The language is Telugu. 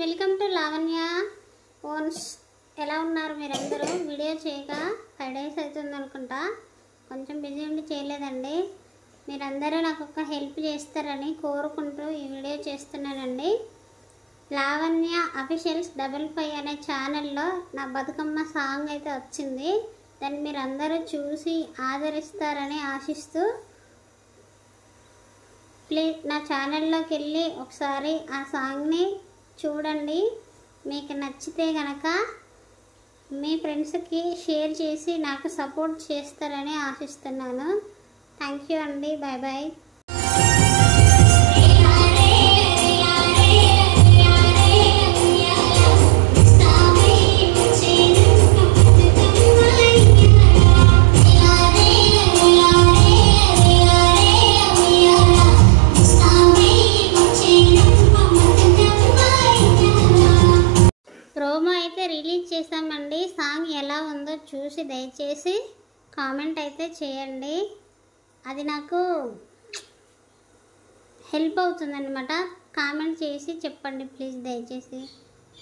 Welcome to Lavanya ones. ఎలా ఉన్నారు మీరందరూ? వీడియో చేయక 5 days అవుతుంది అనుకుంటా, కొంచెం బిజీ ఉండి చేయలేదండి. మీరందరూ నాకు ఒక హెల్ప్ చేస్తారని కోరుకుంటూ ఈ వీడియో చేస్తున్నానండి. లావణ్య అఫీషియల్స్ 55 అనే ఛానల్లో నా బతుకమ్మ సాంగ్ అయితే వచ్చింది. దాన్ని మీరందరూ చూసి ఆదరిస్తారని ఆశిస్తూ ప్లీజ్ నా ఛానల్లోకి వెళ్ళి ఒకసారి ఆ సాంగ్ని చూడండి. మీకు నచ్చితే కనుక మీ ఫ్రెండ్స్కి షేర్ చేసి నాకు సపోర్ట్ చేస్తారని ఆశిస్తున్నాను. థ్యాంక్ యూ అండి. Bye bye. ప్రోమో అయితే రిలీజ్ చేసామండి. సాంగ్ ఎలా ఉందో చూసి దయచేసి కామెంట్ అయితే చేయండి. అది నాకు హెల్ప్ అవుతుందన్నమాట. కామెంట్ చేసి చెప్పండి ప్లీజ్ దయచేసి.